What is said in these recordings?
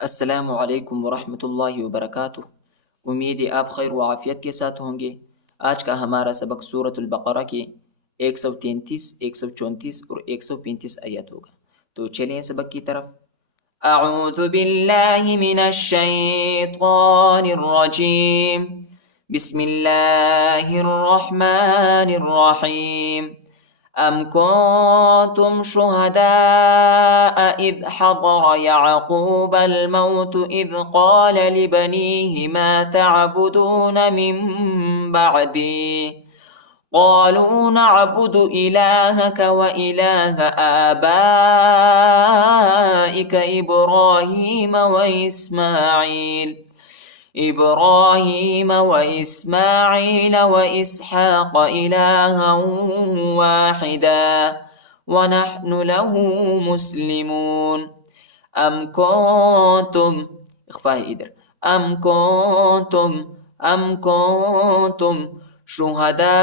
السلام علیکم ورحمۃ اللہ وبرکاتہ۔ امید ہے آپ خیر و عافیت کے ساتھ ہوں گے۔ آج کا ہمارا سبق سورۃ البقرہ کے 133، 134 اور 135 آیات ہوگا۔ تو چلیں سبق کی طرف۔ اعوذ باللہ من الشیطان الرجیم، بسم اللہ الرحمن الرحیم۔ أم كنتم شهداء إذ حضر يعقوب الموت إذ قال لبنيه ما تعبدون من بعدي قالوا نعبد إلهك وإله آبائك إبراهيم وإسماعيل وإسحاق إلها واحدا ونحن له مسلمون أم كنتم إخفاء إدر أم كنتم شہداء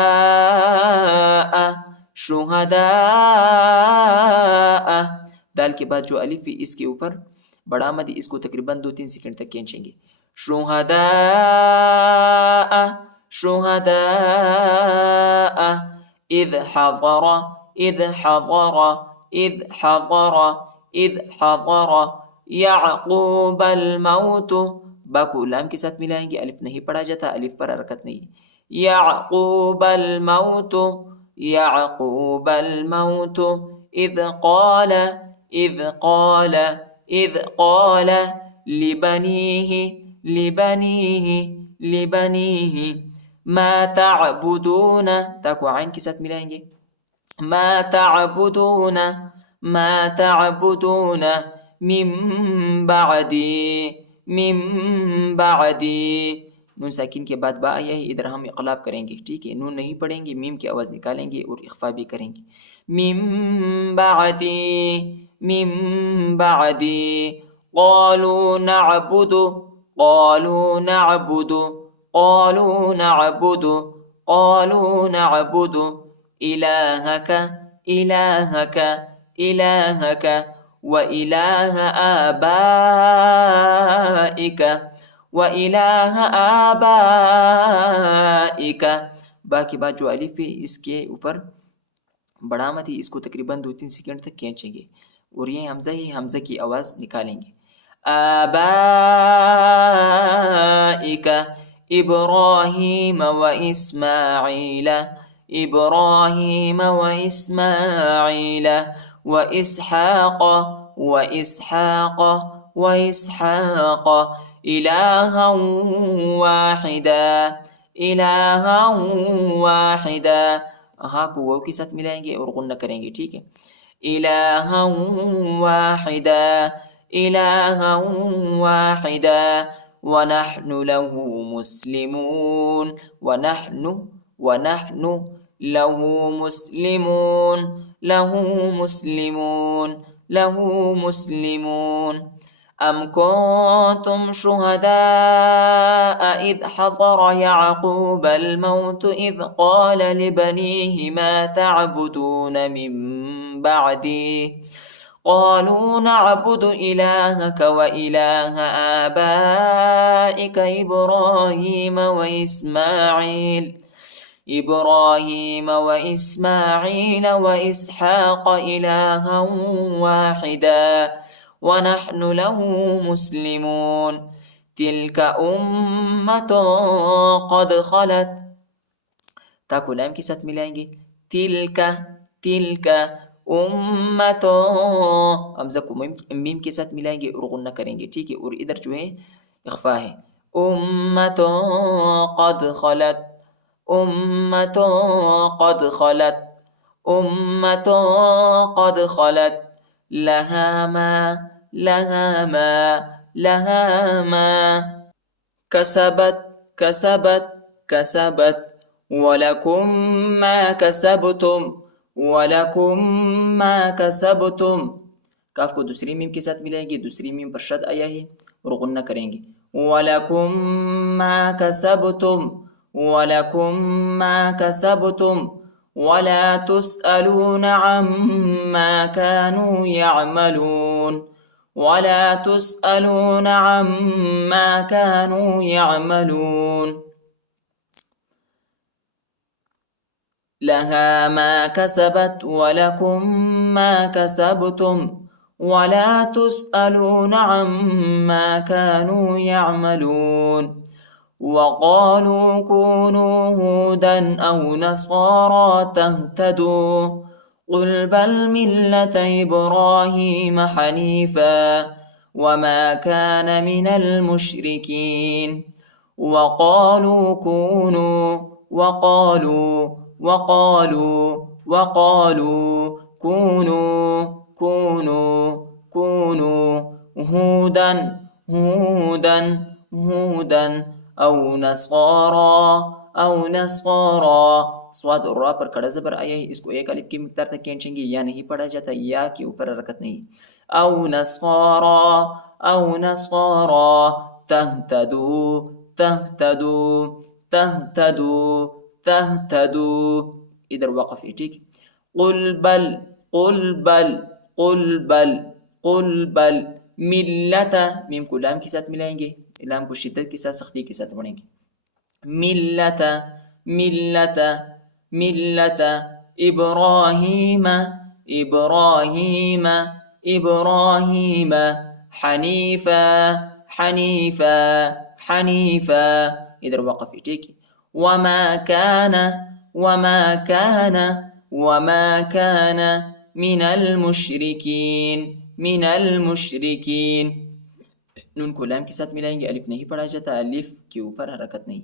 دال کے بعد جو الف ہے اس کے اوپر بڑا مد ہے، اس کو تقریباً 2-3 سیکنڈ تک کھینچیں گے۔ شہداء اذ حضر یعقوب الموت، با کو لام کے ساتھ ملائیں گے، الف نہیں پڑھا جاتا، الف پر حرکت نہیں۔ یعقوب الموت اذ قال لبنيه ما تعبدون، تا کو عین کے ساتھ ملائیں گے، ما تعبدون من بعدی، نون ساکن کے بعد با آیا ہے، ادھر ہم اقلاب کریں گے، ٹھیک ہے، نون نہیں پڑھیں گے، میم کی آواز نکالیں گے اور اخفا بھی کریں گے۔ من بعدی قالوا نعبد إلهك وإله آبائك، با کے بعد جو الف ہے اس کے اوپر بڑا مت ہے، اس کو تقریباً 2-3 سیکنڈ تک کھینچیں گے اور یہ حمزہ ہے، حمزہ کی آواز نکالیں گے۔ آبائك إبراهيم وإسماعيل وإسحاق إلها واحدا، ہاں کو واو کے ساتھ ملائیں گے اور غنہ کریں گے، ٹھیک ہے۔ إلها واحدا ونحن له مسلمون له مسلمون أم كنتم شهداء إذ حضر يعقوب الموت إذ قال لبنيه ما تعبدون من بعدي قالوا نعبد إلهك وإله آبائك إبراهيم وإسماعيل وإسحاق إلها واحدا ونحن له مسلمون تلك أمة قد خلت، تا کو لام کے ساتھ ملائیں گے، تلك امت، حمزہ کو میم کے ساتھ ملائیں گے اور غنہ کریں گے، ٹھیک ہے، اور ادھر جو ہے اخفا ہے۔ امت قد خلت لها ما كسبت ولكم ما كسبتم، کاف کو دوسری میم کے ساتھ ملائیں گے، دوسری میم پر شد آیا ہے اور غنہ کریں گے۔ وَلَكُمْ مَا كَسَبْتُمْ وَلَا تُسْأَلُونَ عَمَّا كَانُوا يَعْمَلُونَ ولا تسألون عما كانوا يعملون لها ما كسبت ولكم ما كسبتم ولا تسألون عما كانوا يعملون وقالوا كونوا هودا أو نصارى تهتدوا قل بل ملة إبراهيم حنيفا وما كان من المشركين وقالوا كونوا هودا او نصارا سواد اور را پر کڑا زبر آیا ہے، اس کو ایک الف کی مقدار تک کھینچیں گے، یا نہیں پڑھا جاتا، یا کے اوپر حرکت نہیں. او نصارا تهتدوا ادھر وقف ہے، ٹھیک. قل بل ملت، میم کو لام کے ساتھ ملائیں گے، لام کو شدت کے ساتھ سختی کے ساتھ پڑھیں گے. ملت ابراہیم حنیفا ادھر وقف ہے، ٹھیک ہے. وما كان من المشرکین نون کو لام کے ساتھ ملائیں گے، الف نہیں پڑھا جاتا، الف کے اوپر حرکت نہیں.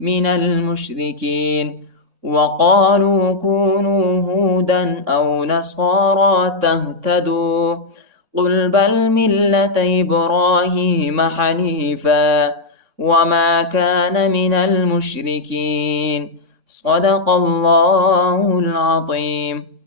من المشرکین وقالوا كونوا هودا أو نصارى تهتدوا قل بل ملة إبراهيم حنيفا وما كان من المشركين صدق الله العظيم.